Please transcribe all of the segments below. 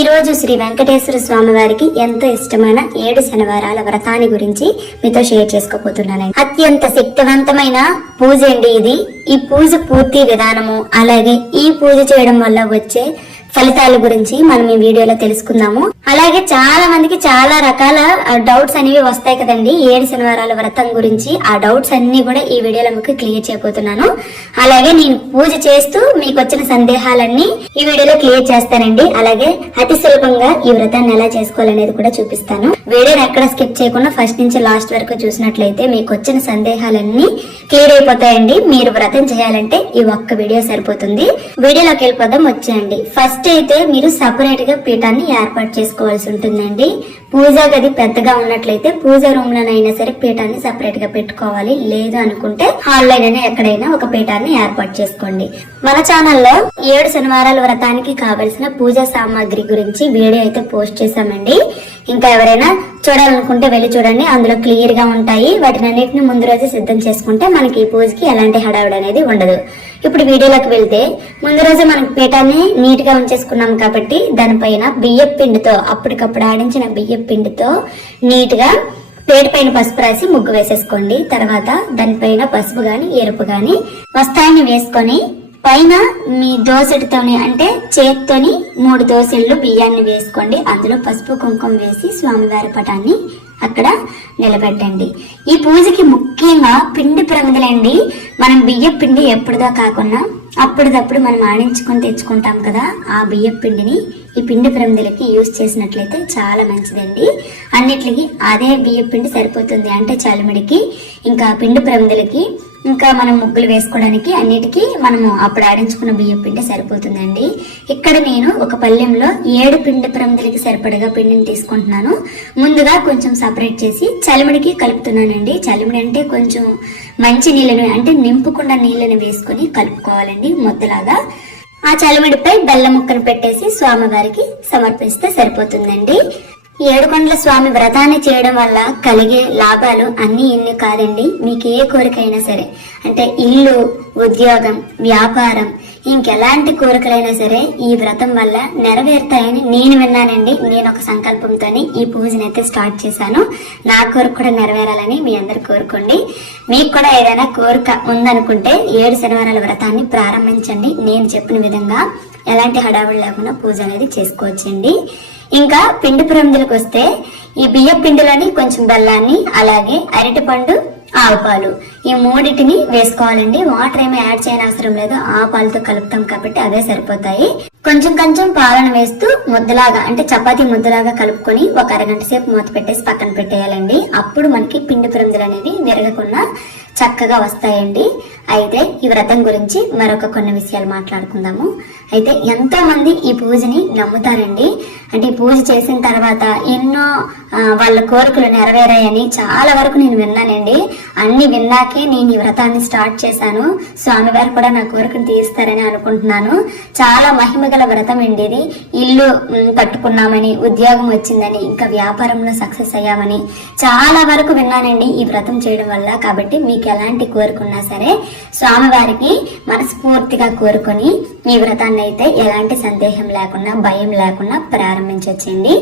ఈ రోజు శ్రీ వెంకటేశ్వర స్వామి వారికి ఎంతో ఇష్టమైన ఏడు శనివారాల వ్రతాన్ని గురించి మీతో షేర్ చేసుకోబోతున్నాను అత్యంత శక్తివంతమైన పూజ అండి ఇది. ఈ పూజ పూర్తి విధానము అలాగే ఈ పూజ చేయడం వల్ల వచ్చే ఫలితాల గురించి మనం ఈ వీడియోలో తెలుసుకుందాము. అలాగే చాలా మందికి చాలా రకాల డౌట్స్ అనేవి వస్తాయి కదండి. ఏడు శనివారాల వ్రతం గురించి ఆ డౌట్స్ అన్ని కూడా ఈ వీడియోలో మీకు క్లియర్ చేయబోతున్నాను. అలాగే నేను పూజ చేస్తూ మీకు వచ్చిన సందేహాలన్నీ ఈ వీడియోలో క్లియర్ చేస్తానండి. అలాగే అతి సులభంగా ఈ వ్రతాన్ని ఎలా చేసుకోవాలనేది కూడా చూపిస్తాను. వీడియోని ఎక్కడ స్కిప్ చేయకుండా ఫస్ట్ నుంచి లాస్ట్ వరకు చూసినట్లయితే మీకు వచ్చిన సందేహాలన్నీ క్లియర్ అయిపోతాయండి. మీరు వ్రతం చేయాలంటే ఈ ఒక్క వీడియో సరిపోతుంది. వీడియోలోకి వెళ్ళిపోదాం వచ్చేయండి. ఫస్ట్ అయితే మీరు సపరేట్గా పీఠాన్ని ఏర్పాటు చేసుకోవాల్సి ఉంటుందండి. పూజా గది పెద్దగా ఉన్నట్లయితే పూజ రూమ్ లోనైనా సరే పీఠాన్ని సపరేట్గా పెట్టుకోవాలి. లేదు అనుకుంటే ఆన్లైన్ ఎక్కడైనా ఒక పీఠాన్ని ఏర్పాటు చేసుకోండి. మన ఛానల్లో ఏడు శనివారాల వ్రతానికి కావలసిన పూజా సామాగ్రి గురించి వీడియో అయితే పోస్ట్ చేశామండి. ఇంకా ఎవరైనా చూడాలనుకుంటే వెళ్ళి చూడండి. అందులో క్లియర్గా ఉంటాయి. వాటిని అన్నిటిని ముందు రోజు సిద్ధం చేసుకుంటే మనకి ఈ పూజకి ఎలాంటి హడావిడి అనేది ఉండదు. ఇప్పుడు వీడియోలోకి వెళ్తే ముందు రోజు మనం పీఠాన్ని నీట్గా ఉంచేసుకున్నాం కాబట్టి దానిపైన బియ్యం పిండితో అప్పటికప్పుడు ఆడించిన బియ్యం పిండితో నీట్గా ప్లేట్ పైన పసుపు రాసి ముగ్గు వేసేసుకోండి. తర్వాత దానిపైన పసుపు గాని ఎరుపు గాని వస్తాయని వేసుకొని పైన మీ దోసెడితోని అంటే చేత్తోని మూడు దోసెళ్ళు బియ్యాన్ని వేసుకోండి. అందులో పసుపు కుంకుమ వేసి స్వామివారి పటాన్ని అక్కడ నిలబెట్టండి. ఈ పూజకి ముఖ్యంగా పిండి ప్రమిదలండి. మనం బియ్య పిండి ఎప్పుడుదో కాకుండా అప్పటిదప్పుడు మనం ఆడించుకొని తెచ్చుకుంటాం కదా ఆ బియ్యం పిండిని. ఈ పిండి ప్రమిదలకి యూజ్ చేసినట్లయితే చాలా మంచిదండి. అన్నిటికి అదే బియ్యం పిండి సరిపోతుంది అంటే చలిమిడికి ఇంకా పిండి ప్రమిదలకి ఇంకా మనం ముగ్గులు వేసుకోవడానికి అన్నిటికీ మనము అప్పుడు ఆడించుకున్న బియ్యం పిండి సరిపోతుందండి. ఇక్కడ నేను ఒక పల్లెంలో ఏడు పిండి ప్రమిదలకి సరిపడగా పిండిని తీసుకుంటున్నాను. ముందుగా కొంచెం సపరేట్ చేసి చలిమిడికి కలుపుతున్నానండి. చలిమిడి అంటే కొంచెం మంచి నీళ్ళని అంటే నింపుకుండా నీళ్ళని వేసుకొని కలుపుకోవాలండి ముద్దలాగా. ఆ చలమడిపై బెల్లం ముక్కను పెట్టేసి స్వామివారికి సమర్పిస్తే సరిపోతుందండి. ఏడుకొండల స్వామి వ్రతాన్ని చేయడం వల్ల కలిగే లాభాలు అన్ని ఇన్ని కాదండి. మీకు ఏ కోరికైనా సరే అంటే ఇల్లు ఉద్యోగం వ్యాపారం ఇంకెలాంటి కోరికలైనా సరే ఈ వ్రతం వల్ల నెరవేరుతాయని నేను విన్నానండి. నేను ఒక సంకల్పంతోని ఈ పూజనైతే అయితే స్టార్ట్ చేశాను. నా కోరిక కూడా నెరవేరాలని మీ అందరు కోరుకోండి. మీకు కూడా ఏదైనా కోరిక ఉందనుకుంటే ఏడు శనివారాల వ్రతాన్ని ప్రారంభించండి. నేను చెప్పిన విధంగా ఎలాంటి హడావుడి లేకుండా పూజ అనేది చేసుకోవచ్చండి. ఇంకా పిండి ప్రమిదలకు వస్తే ఈ బియ్య పిండిలోని కొంచెం బెల్లాన్ని అలాగే అరటిపండు ఆవు పాలు. ఈ మూడింటిని వేసుకోవాలండి. వాటర్ ఏమీ యాడ్ చేయని అవసరం లేదు. ఆ పాలతో కలుపుతాం కాబట్టి అవే సరిపోతాయి. కొంచెం కొంచెం పాలను వేస్తూ ముద్దలాగా అంటే చపాతీ ముద్దలాగా కలుపుకొని ఒక అరగంట సేపు మూత పెట్టేసి పక్కన పెట్టేయాలండి. అప్పుడు మనకి పిండి ప్రమిదలు అనేవి విరగకుండా చక్కగా వస్తాయండి. అయితే ఈ వ్రతం గురించి మరొక కొన్ని విషయాలు మాట్లాడుకుందాము. అయితే ఎంతో మంది ఈ పూజని నమ్ముతారండి. అంటే ఈ పూజ చేసిన తర్వాత ఎన్నో వాళ్ళ కోరికలు నెరవేరాయని చాలా వరకు నేను విన్నానండి. అన్ని విన్నాకే నేను ఈ వ్రతాన్ని స్టార్ట్ చేశాను. స్వామివారు కూడా నా కోరికను తీస్తారని అనుకుంటున్నాను. చాలా మహిమ గల వ్రతం అండి ఇది. ఇల్లు కట్టుకున్నామని ఉద్యోగం వచ్చిందని ఇంకా వ్యాపారంలో సక్సెస్ అయ్యామని చాలా వరకు విన్నానండి ఈ వ్రతం చేయడం వల్ల. కాబట్టి మీకు ఎలాంటి కోరుకున్నా సరే స్వామివారికి మనస్ఫూర్తిగా కోరుకొని ఈ వ్రతాన్ని అయితే ఎలాంటి సందేహం లేకుండా భయం లేకుండా ప్రారంభించవచ్చండి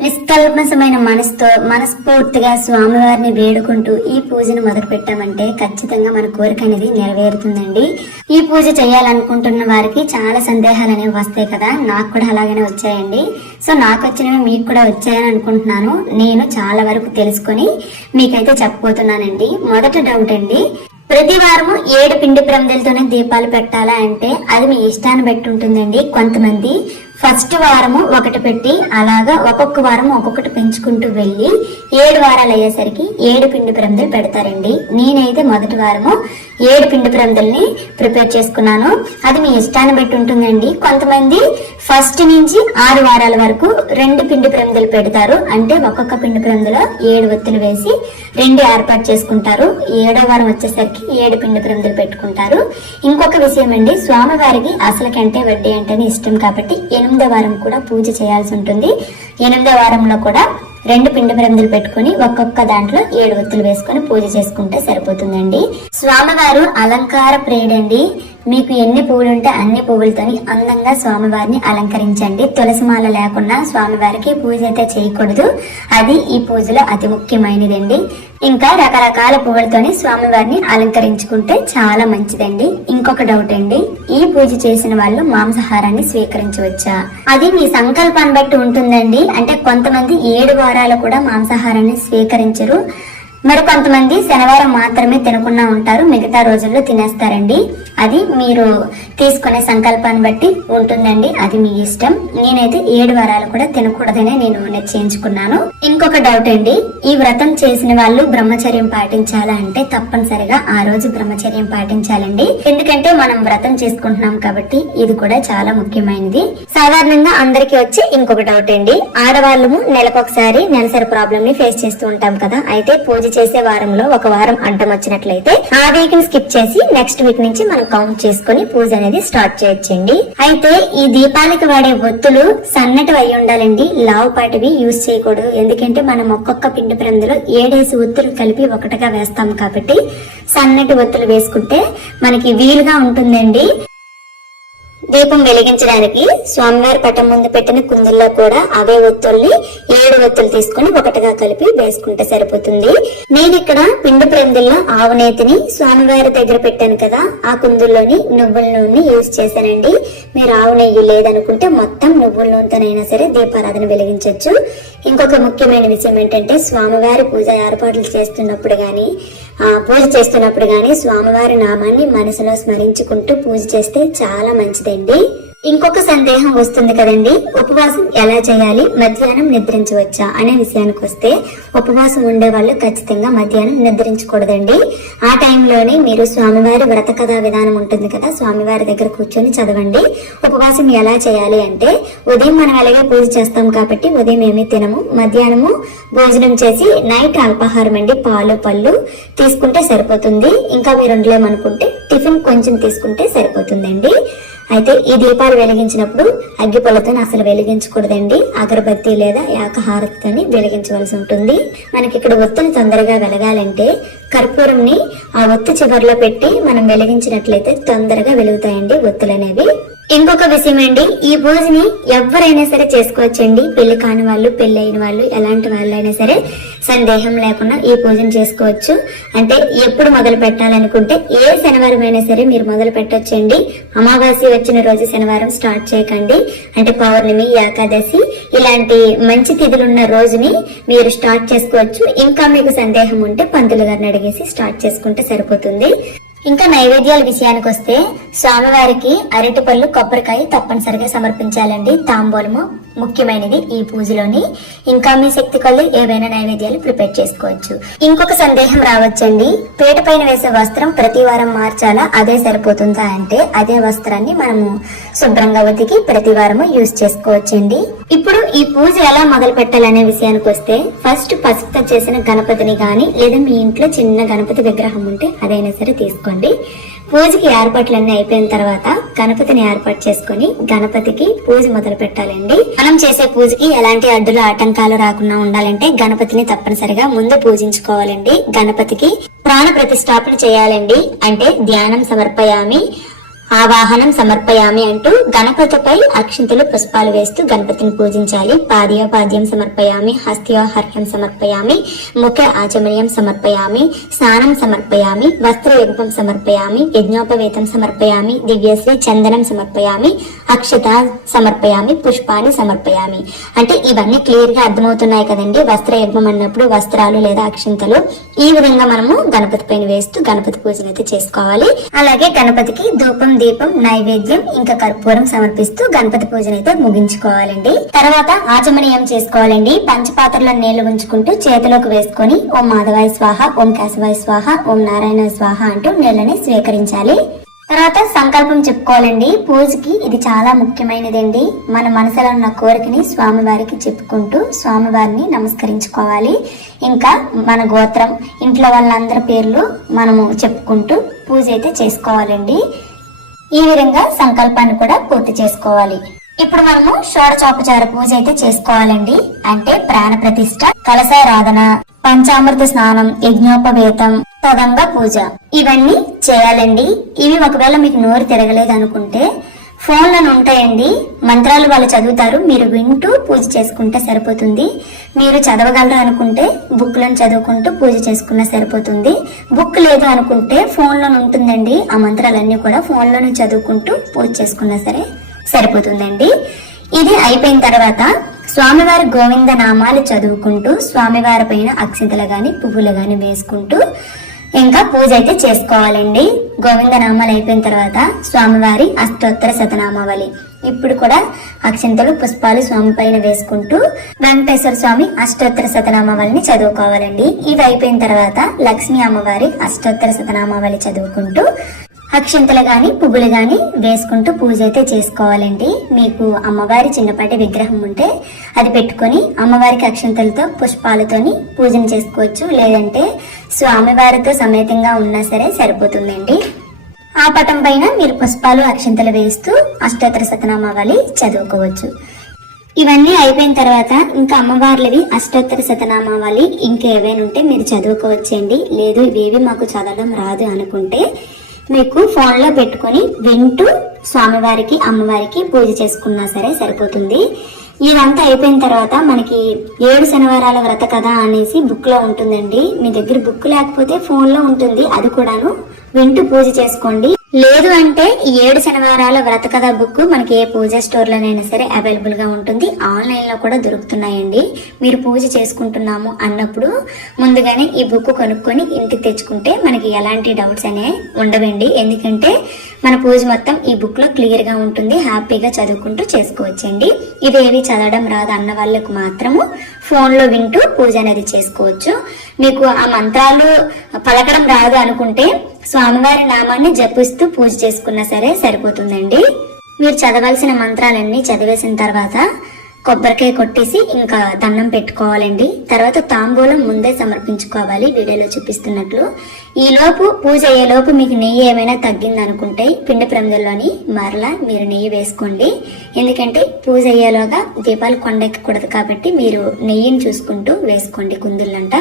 నిష్కల్మసమైన మనసుతో మనస్ఫూర్తిగా స్వామివారిని వేడుకుంటూ ఈ పూజను మొదలు పెట్టామంటే ఖచ్చితంగా మన కోరిక అనేది నెరవేరుతుందండి. ఈ పూజ చేయాలనుకుంటున్న వారికి చాలా సందేహాలు అనేవి వస్తాయి కదా నాకు కూడా అలాగనే వచ్చాయండి. సో నాకు వచ్చినవి మీకు కూడా వచ్చాయని అనుకుంటున్నాను. నేను చాలా వరకు తెలుసుకొని మీకైతే చెప్పబోతున్నానండి. మొదటి డౌట్ అండి. ప్రతి వారము ఏడు పిండి ప్రమిదలతోనే దీపాలు పెట్టాలా అంటే అది మీ ఇష్టాన్ని బట్టి ఉంటుందండి కొంతమంది. ఫస్ట్ వారము ఒకటి పెట్టి అలాగా ఒక్కొక్క వారం ఒక్కొక్కటి పెంచుకుంటూ వెళ్ళి ఏడు వారాలు అయ్యేసరికి ఏడు పిండి ప్రమిదలు పెడతారండి. నేనైతే మొదటి వారము ఏడు పిండి ప్రమిదల్ని ప్రిపేర్ చేసుకున్నాను. అది మీ ఇష్టాన్ని బట్టి ఉంటుందండి. కొంతమంది ఫస్ట్ నుంచి ఆరు వారాల వరకు రెండు పిండి ప్రమిదలు పెడతారు. అంటే ఒక్కొక్క పిండి ప్రమిదలో ఏడు ఒత్తులు వేసి రెండు ఏర్పాటు చేసుకుంటారు. ఏడో వారం వచ్చేసరికి ఏడు పిండి ప్రమిదలు పెట్టుకుంటారు. ఇంకొక విషయం అండి స్వామివారికి అసలు కంటే వడ్డీ అంటేనే ఇష్టం కాబట్టి ఎనిమిది వారం కూడా పూజ చేయాల్సి ఉంటుంది. ఎనిమిదో వారంలో కూడా రెండు పిండి ప్రమిదలు పెట్టుకుని ఒక్కొక్క దాంట్లో ఏడు ఒత్తులు వేసుకొని పూజ చేసుకుంటే సరిపోతుందండి. స్వామివారు అలంకార ప్రియుడండి మీకు ఎన్ని పువ్వులుంటే అన్ని పువ్వులతోని అందంగా స్వామివారిని అలంకరించండి. తులసి మాల లేకుండా స్వామివారికి పూజ అయితే చేయకూడదు. అది ఈ పూజలో అతి ముఖ్యమైనదండి. ఇంకా రకరకాల పువ్వులతోని స్వామివారిని అలంకరించుకుంటే చాలా మంచిదండి. ఇంకొక డౌట్ అండి. ఈ పూజ చేసిన వాళ్ళు మాంసాహారాన్ని స్వీకరించవచ్చా? అది మీ సంకల్పాన్ని బట్టి ఉంటుందండి. అంటే కొంతమంది ఏడు వారాలు కూడా మాంసాహారాన్ని స్వీకరించరు. మరి కొంతమంది శనివారం మాత్రమే తినకుండా ఉంటారు. మిగతా రోజుల్లో తినేస్తారండి. అది మీరు తీసుకునే సంకల్పాన్ని బట్టి ఉంటుందండి. అది మీ ఇష్టం. నేనైతే ఏడు వారాలు కూడా తినకూడదనే నేను నిశ్చయించుకున్నాను ఇంకొక డౌట్ అండి. ఈ వ్రతం చేసిన వాళ్ళు బ్రహ్మచర్యం పాటించాలా అంటే తప్పనిసరిగా ఆ రోజు బ్రహ్మచర్యం పాటించాలండి. ఎందుకంటే మనం వ్రతం చేసుకుంటున్నాం కాబట్టి ఇది కూడా చాలా ముఖ్యమైనది. సాధారణంగా అందరికీ వచ్చే ఇంకొక డౌట్ అండి. ఆడవాళ్ళము నెలకొకసారి నెలసరి ప్రాబ్లమ్ని ఫేస్ చేస్తూ ఉంటాం కదా. అయితే పూజ చేసే వారంలో ఒక వారం అడ్డం వచ్చినట్లయితే ఆ వీక్ని స్కిప్ చేసి నెక్స్ట్ వీక్ నుంచి మనం కౌంట్ చేసుకుని పూజ అనేది స్టార్ట్ చేయొచ్చండి. అయితే ఈ దీపానికి వాడే ఒత్తులు సన్నటి అయి ఉండాలండి. లావుపాటివి యూజ్ చేయకూడదు. ఎందుకంటే మనం ఒక్కొక్క పిండి ప్రందులో ఏడేసి ఒత్తులు కలిపి ఒకటిగా వేస్తాం కాబట్టి సన్నటి ఒత్తులు వేసుకుంటే మనకి వీలుగా ఉంటుందండి. దీపం వెలిగించడానికి స్వామివారి పటం ముందు పెట్టిన కుందుల్లో కూడా అవే ఒత్తుల్ని ఏడు ఒత్తులు తీసుకొని ఒకటిగా కలిపి వేసుకుంటే సరిపోతుంది. నేను ఇక్కడ పిండి ప్రందుల్లో ఆవు నేతిని స్వామివారి దగ్గర పెట్టాను కదా ఆ కుందుల్లోని నువ్వుల నూనె యూజ్ చేశానండి. మీరు ఆవు నెయ్యి లేదనుకుంటే మొత్తం నువ్వుల నూనెతోనైనా సరే దీపారాధన వెలిగించవచ్చు ఇంకొక ముఖ్యమైన విషయం ఏంటంటే స్వామివారి పూజ ఏర్పాట్లు చేస్తున్నప్పుడు కానీ పూజ చేస్తున్నప్పుడు కానీ స్వామివారి నామాన్ని మనసులో స్మరించుకుంటూ పూజ చేస్తే చాలా మంచిదండి. ఇంకొక సందేహం వస్తుంది కదండి. ఉపవాసం ఎలా చేయాలి? మధ్యాహ్నం నిద్రించవచ్చా? అనే విషయానికి వస్తే ఉపవాసం ఉండే వాళ్ళు ఖచ్చితంగా మధ్యాహ్నం నిద్రించకూడదండి. ఆ టైంలోనే మీరు స్వామివారి వ్రత కథా విధానం ఉంటుంది కదా స్వామివారి దగ్గర కూర్చొని చదవండి. ఉపవాసం ఎలా చేయాలి అంటే ఉదయం మనం అలాగే పూజ చేస్తాం కాబట్టి ఉదయం ఏమీ తినము మధ్యాహ్నము భోజనం చేసి నైట్ అల్పాహారం అండి పాలు పళ్ళు తీసుకుంటే సరిపోతుంది. ఇంకా మీరు ఉండలేమనుకుంటే టిఫిన్ కొంచెం తీసుకుంటే సరిపోతుందండి. అయితే ఈ దీపాలు వెలిగించినప్పుడు అగ్గిపొలతోని అసలు వెలిగించకూడదండి. అగరబత్తి లేదా యాకహారతితోని వెలిగించవలసి ఉంటుంది. మనకి ఇక్కడ ఒత్తిని తొందరగా వెలగాలంటే కర్పూరంని ఆ ఒత్తి చివరిలో పెట్టి మనం వెలిగించినట్లయితే తొందరగా వెలుగుతాయండి ఒత్తులు అనేవి ఇంకొక విషయం అండి ఈ పూజని ఎవరైనా సరే చేసుకోవచ్చండి. పెళ్ళి కాని వాళ్ళు పెళ్ళి అయిన వాళ్ళు ఎలాంటి వాళ్ళైనా సరే సందేహం లేకుండా ఈ పూజను చేసుకోవచ్చు. అంటే ఎప్పుడు మొదలు పెట్టాలనుకుంటే ఏ శనివారం అయినా సరే మీరు మొదలు పెట్టొచ్చండి. అమావాస్య వచ్చిన రోజు శనివారం స్టార్ట్ చేయకండి. అంటే పౌర్ణమి ఏకాదశి ఇలాంటి మంచి తిథులున్న రోజుని మీరు స్టార్ట్ చేసుకోవచ్చు. ఇంకా మీకు సందేహం ఉంటే పంతులు గారిని అడిగేసి స్టార్ట్ చేసుకుంటే సరిపోతుంది. ఇంకా నైవేద్యాల విషయానికి వస్తే స్వామివారికి అరటిపళ్ళు కొబ్బరికాయ తప్పనిసరిగా సమర్పించాలండి. తాంబూలము ముఖ్యమైనది ఈ పూజలోని. ఇంకా మీ శక్తి కళ్ళు ఏవైనా నైవేద్యాలు ప్రిపేర్ చేసుకోవచ్చు. ఇంకొక సందేహం రావచ్చండి. పేట పైన వేసే వస్త్రం ప్రతి వారం మార్చాలా? అదే సరిపోతుందా అంటే అదే వస్త్రాన్ని మనము శుభ్రంగా ఉతికి ప్రతి వారము యూజ్ చేసుకోవచ్చండి. ఇప్పుడు ఈ పూజ ఎలా మొదలు పెట్టాలనే విషయానికి వస్తే ఫస్ట్ పసుపుతో చేసిన గణపతిని గాని లేదా మీ ఇంట్లో చిన్న గణపతి విగ్రహం ఉంటే అదైనా సరే తీసుకోండి. పూజకి ఏర్పాట్లన్నీ అయిపోయిన తర్వాత గణపతిని ఏర్పాటు చేసుకొని గణపతికి పూజ మొదలు పెట్టాలండి. మనం చేసే పూజకి ఎలాంటి అడ్డులు ఆటంకాలు రాకుండా ఉండాలంటే గణపతిని తప్పనిసరిగా ముందు పూజించుకోవాలండి. గణపతికి ప్రాణ ప్రతిష్టాపన చేయాలండి. అంటే ధ్యానం సమర్పయామి. ఆవాహనం సమర్పయామి అంటూ గణపతిపై అక్షింతలు పుష్పాలు వేస్తూ గణపతిని పూజించాలి. పాద్యోపాద్యం సమర్పయామి హస్త్యోహర్యం సమర్పయామి ముఖ ఆచమనీయం సమర్పయామి స్నానం సమర్పయామి వస్త్రయుగ్మం సమర్పయామి యజ్ఞోపవేతం సమర్పయామి దివ్యశ్రీ చందనం సమర్పయామి అక్షత సమర్పయామి పుష్పాన్ని సమర్పయామి. అంటే ఇవన్నీ క్లియర్గా అర్థమవుతున్నాయి కదండి. వస్త్రయజ్ఞం అన్నప్పుడు వస్త్రాలు లేదా అక్షింతలు ఈ విధంగా మనము గణపతి పైన వేస్తూ గణపతి పూజను అయితే చేసుకోవాలి. అలాగే గణపతికి ధూపం దీపం నైవేద్యం ఇంకా కర్పూరం సమర్పిస్తూ గణపతి పూజను అయితే ముగించుకోవాలండి. తర్వాత ఆచమనీయం చేసుకోవాలండి. పంచపాత్రలో నీళ్ళు ఉంచుకుంటూ చేతిలోకి వేసుకొని ఓం మాధవాయ స్వాహ ఓం కేశవాయ స్వాహ ఓం నారాయణ స్వాహ అంటూ నీళ్ళని స్వీకరించాలి. తర్వాత సంకల్పం చెప్పుకోవాలండి. పూజకి ఇది చాలా ముఖ్యమైనదండి. మన మనసులో ఉన్న కోరికని స్వామివారికి చెప్పుకుంటూ స్వామివారిని నమస్కరించుకోవాలి. ఇంకా మన గోత్రం ఇంట్లో వాళ్ళందరి పేర్లు మనము చెప్పుకుంటూ పూజ అయితే చేసుకోవాలండి. ఈ విధంగా సంకల్పాన్ని కూడా పూర్తి చేసుకోవాలి. ఇప్పుడు మనము షోడచోపచార పూజ అయితే చేసుకోవాలండి. అంటే ప్రాణ ప్రతిష్ట కలశారాధన పంచామృత స్నానం యజ్ఞోపవేతం తదంగ పూజ. ఇవన్నీ చేయాలండి. ఇవి ఒకవేళ మీకు నోరు తిరగలేదు అనుకుంటే ఫోన్లను ఉంటాయండి మంత్రాలు వాళ్ళు చదువుతారు. మీరు వింటూ పూజ చేసుకుంటే సరిపోతుంది. మీరు చదవగలరు అనుకుంటే బుక్లను చదువుకుంటూ పూజ చేసుకున్నా సరిపోతుంది. బుక్ లేదు అనుకుంటే ఫోన్లోనే ఉంటుందండి ఆ మంత్రాలన్నీ కూడా ఫోన్లోనే చదువుకుంటూ పూజ చేసుకున్నా సరే సరిపోతుందండి. ఇది అయిపోయిన తర్వాత స్వామివారి గోవింద నామాలు చదువుకుంటూ స్వామివారి పైన అక్షింతలు గాని పువ్వులు గాని వేసుకుంటూ ఇంకా పూజ అయితే చేసుకోవాలండి. గోవిందనామాలు అయిపోయిన తర్వాత స్వామివారి అష్టోత్తర శతనామావళి. ఇప్పుడు కూడా అక్షంతలు పుష్పాలు స్వామి పైన వేసుకుంటూ వెంకటేశ్వర స్వామి అష్టోత్తర శతనామావళిని చదువుకోవాలండి. ఇవి అయిపోయిన తర్వాత లక్ష్మీ అమ్మవారి అష్టోత్తర శతనామావళి చదువుకుంటూ అక్షంతలు గాని పువ్వులు గాని వేసుకుంటూ పూజ అయితే చేసుకోవాలండి. మీకు అమ్మవారి చిన్నపాటి విగ్రహం ఉంటే అది పెట్టుకొని అమ్మవారికి అక్షంతలతో పుష్పాలతోని పూజన చేసుకోవచ్చు. లేదంటే స్వామివారితో సమేతంగా ఉన్నా సరే సరిపోతుందండి. ఆ పటం పైన మీరు పుష్పాలు అక్షంతలు వేస్తూ అష్టోత్తర శతనామావళి చదువుకోవచ్చు. ఇవన్నీ అయిపోయిన తర్వాత ఇంకా అమ్మవార్లవి అష్టోత్తర శతనామావళి ఇంకా ఏవైనా ఉంటే మీరు చదువుకోవచ్చండి. లేదు ఇవేవి మాకు చదవడం రాదు అనుకుంటే మీకు ఫోన్లో పెట్టుకొని వింటూ స్వామివారికి అమ్మవారికి పూజ చేసుకున్నా సరే సరిపోతుంది. ఇదంతా అయిపోయిన తర్వాత మనకి ఏడు శనివారాల వ్రత కథ అనేసి బుక్లో ఉంటుందండి. మీ దగ్గర బుక్ లేకపోతే ఫోన్లో ఉంటుంది. అది కూడాను వింటూ పూజ చేసుకోండి. లేదు అంటే ఈ ఏడు శనివారాల వ్రత కథ బుక్ మనకి ఏ పూజ స్టోర్లోనైనా సరే అవైలబుల్గా ఉంటుంది. ఆన్లైన్లో కూడా దొరుకుతున్నాయండి. మీరు పూజ చేసుకుంటున్నాము అన్నప్పుడు ముందుగానే ఈ బుక్ కొనుక్కొని ఇంటికి తెచ్చుకుంటే మనకి ఎలాంటి డౌట్స్ అనే ఉండవండి. ఎందుకంటే మన పూజ మొత్తం ఈ బుక్లో క్లియర్గా ఉంటుంది. హ్యాపీగా చదువుకుంటూ చేసుకోవచ్చండి. ఇవేవి చదవడం రాదు అన్న వాళ్ళకు మాత్రము ఫోన్లో వింటూ పూజ అనేది చేసుకోవచ్చు. మీకు ఆ మంత్రాలు పలకడం రాదు అనుకుంటే స్వామివారి నామాన్ని జపిస్తూ పూజ చేసుకున్నా సరే సరిపోతుందండి. మీరు చదవాల్సిన మంత్రాలన్నీ చదివేసిన తర్వాత కొబ్బరికాయ కొట్టేసి ఇంకా దండం పెట్టుకోవాలండి. తర్వాత తాంబూలం ముందే సమర్పించుకోవాలి వీడియోలో చూపిస్తున్నట్లు. ఈ లోపు పూజ అయ్యే లోపు మీకు నెయ్యి ఏమైనా తగ్గింది అనుకుంటే పిండి ప్రమిదల్లోని మరలా మీరు నెయ్యి వేసుకోండి. ఎందుకంటే పూజ అయ్యేలోగా దీపాలు కొండెక్కకూడదు కాబట్టి మీరు నెయ్యిని చూసుకుంటూ వేసుకోండి కుందులంట.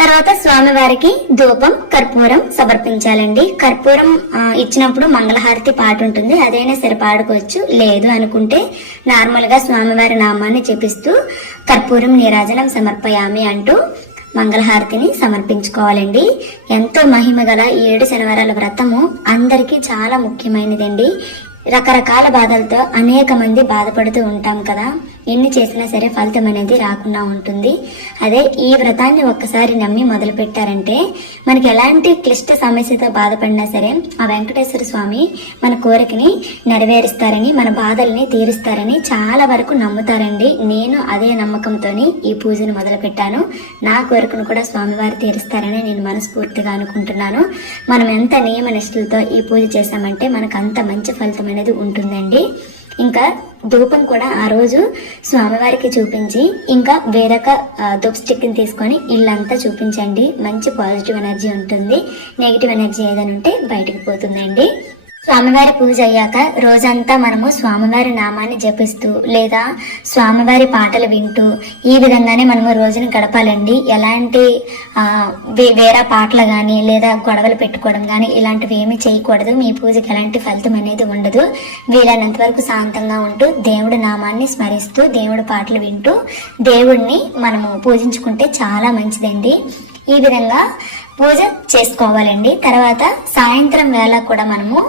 తర్వాత స్వామివారికి ధూపం కర్పూరం సమర్పించాలండి. కర్పూరం ఇచ్చినప్పుడు మంగళహారతి పాట ఉంటుంది. అదైనా సరే పాడుకోవచ్చు. లేదు అనుకుంటే నార్మల్గా స్వామివారి నామాన్ని చెప్పిస్తూ కర్పూరం నీరాజనం సమర్పయామి అంటూ మంగళహారతిని సమర్పించుకోవాలండి. ఎంతో మహిమ గల ఈ ఏడు శనివారాల వ్రతము అందరికీ చాలా ముఖ్యమైనదండి. రకరకాల బాధలతో అనేక మంది బాధపడుతూ ఉంటాం కదా. ఎన్ని చేసినా సరే ఫలితం అనేది రాకుండా ఉంటుంది. అదే ఈ వ్రతాన్ని ఒక్కసారి నమ్మి మొదలు పెట్టారంటే మనకి ఎలాంటి క్లిష్ట సమస్యతో బాధపడినా సరే ఆ వెంకటేశ్వర స్వామి మన కోరికని నెరవేరుస్తారని మన బాధల్ని తీరుస్తారని చాలా వరకు నమ్ముతారండి. నేను అదే నమ్మకంతోని ఈ పూజను మొదలు పెట్టాను నా కోరికను కూడా స్వామివారు తీరుస్తారని నేను మనస్ఫూర్తిగా అనుకుంటున్నాను. మనం ఎంత నియమ నిష్ఠలతో ఈ పూజ చేశామంటే మనకు అంత మంచి ఫలితం అనేది ఉంటుందండి. ఇంకా ధూపం కూడా ఆ రోజు స్వామివారికి చూపించి ఇంకా వేరొక ధూప్ స్టిక్ని తీసుకొని ఇల్లంతా చూపించండి. మంచి పాజిటివ్ ఎనర్జీ ఉంటుంది. నెగిటివ్ ఎనర్జీ ఏదైనా ఉంటే బయటకు పోతుందండి. స్వామివారి పూజ అయ్యాక రోజంతా మనము స్వామివారి నామాన్ని జపిస్తూ లేదా స్వామివారి పాటలు వింటూ ఈ విధంగానే మనము రోజును గడపాలండి. ఎలాంటి వే- వేరే పాటలు కానీ లేదా గొడవలు పెట్టుకోవడం కానీ ఇలాంటివి ఏమి చేయకూడదు. మీ పూజకి ఎలాంటి ఫలితం అనేది ఉండదు. వీలైనంత వరకు శాంతంగా ఉంటూ దేవుడి నామాన్ని స్మరిస్తూ దేవుడి పాటలు వింటూ దేవుణ్ణి మనము పూజించుకుంటే చాలా మంచిదండి. ఈ విధంగా పూజ చేసుకోవాలండి. తర్వాత సాయంత్రం వేళ కూడా మనము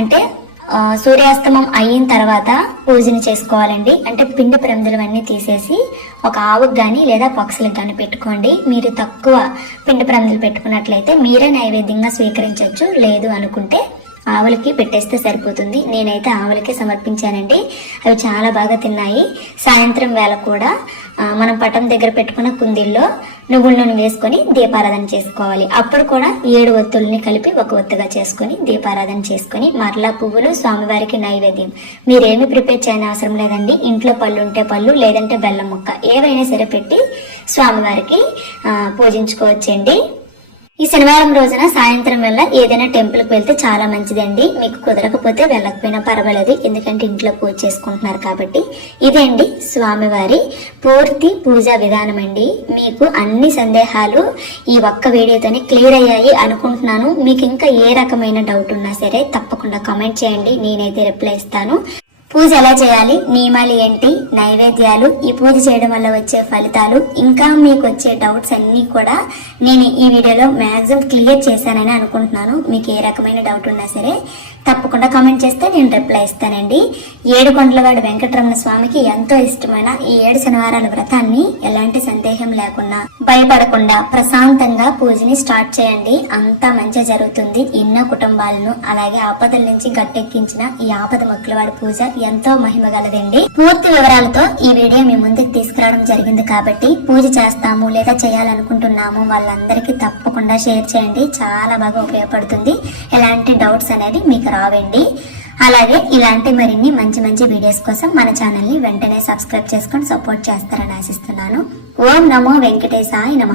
అంటే సూర్యాస్తమం అయిన తర్వాత పూజను చేసుకోవాలండి. అంటే పిండి ప్రమిదలవన్నీ తీసేసి ఒక ఆవుకు కానీ లేదా పక్షులకు కానీ పెట్టుకోండి. మీరు తక్కువ పిండి ప్రమిదలు పెట్టుకున్నట్లయితే మీరే నైవేద్యంగా స్వీకరించవచ్చు లేదు అనుకుంటే ఆవులకి పెట్టేస్తే సరిపోతుంది. నేనైతే ఆవులకి సమర్పించానండి. అవి చాలా బాగా తిన్నాయి. సాయంత్రం వేళ కూడా మనం పటం దగ్గర పెట్టుకున్న కుందీల్లో నువ్వుల నూనె వేసుకొని దీపారాధన చేసుకోవాలి. అప్పుడు కూడా ఏడు ఒత్తుల్ని కలిపి ఒక ఒత్తుగా చేసుకొని దీపారాధన చేసుకొని మరలా పువ్వులు స్వామివారికి నైవేద్యం. మీరేమి ప్రిపేర్ చేయని అవసరం లేదండి. ఇంట్లో పళ్ళు ఉంటే పళ్ళు లేదంటే బెల్లం ముక్క ఏవైనా సరే పెట్టి స్వామివారికి పూజించుకోవచ్చండి. ఈ శనివారం రోజున సాయంత్రం వేళ ఏదైనా టెంపుల్కి వెళ్తే చాలా మంచిదండి. మీకు కుదరకపోతే వెళ్ళకపోయినా పర్వాలేదు. ఎందుకంటే ఇంట్లో పూజ చేసుకుంటున్నారు కాబట్టి. ఇదండి స్వామివారి పూర్తి పూజా విధానం అండి. మీకు అన్ని సందేహాలు ఈ ఒక్క వీడియోతోనే క్లియర్ అయ్యాయి అనుకుంటున్నాను. మీకు ఇంకా ఏ రకమైన డౌట్ ఉన్నా సరే తప్పకుండా కామెంట్ చేయండి. నేనైతే రిప్లై ఇస్తాను. పూజ ఎలా చేయాలి? నియమాలు ఏంటి? నైవేద్యాలు ఈ పూజ చేయడం వల్ల వచ్చే ఫలితాలు ఇంకా మీకు వచ్చే డౌట్స్ అన్నీ కూడా నేను ఈ వీడియోలో మ్యాక్సిమం క్లియర్ చేశానని అనుకుంటున్నాను. మీకు ఏ రకమైన డౌట్ ఉన్నా సరే తప్పకుండా కామెంట్ చేస్తే నేను రిప్లై ఇస్తానండి. ఏడు కొండలవాడు వెంకటరమణ స్వామికి ఎంతో ఇష్టమైన ఈ ఏడు శనివారాల వ్రతాన్ని ఎలాంటి సందేహం లేకుండా భయపడకుండా ప్రశాంతంగా పూజని స్టార్ట్ చేయండి. అంతా మంచి జరుగుతుంది. ఎన్నో కుటుంబాలను అలాగే ఆపదల నుంచి గట్టెక్కించిన ఈ ఆపద మొక్కులవాడి పూజ ఎంతో మహిమ గలదండి. పూర్తి వివరాలతో ఈ వీడియో మీ ముందుకు తీసుకురావడం జరిగింది కాబట్టి పూజ చేస్తాము లేదా చేయాలనుకుంటున్నాము వాళ్ళందరికీ తప్పకుండా షేర్ చేయండి. చాలా బాగా ఉపయోగపడుతుంది. ఎలాంటి డౌట్స్ అనేది మీకు రావండి. అలాగే ఇలాంటి మరిన్ని మంచి మంచి వీడియోస్ కోసం మన ఛానల్ని వెంటనే సబ్స్క్రైబ్ చేసుకొని సపోర్ట్ చేస్తారని ఆశిస్తున్నాను. ఓం నమో వెంకటేశాయ నమ.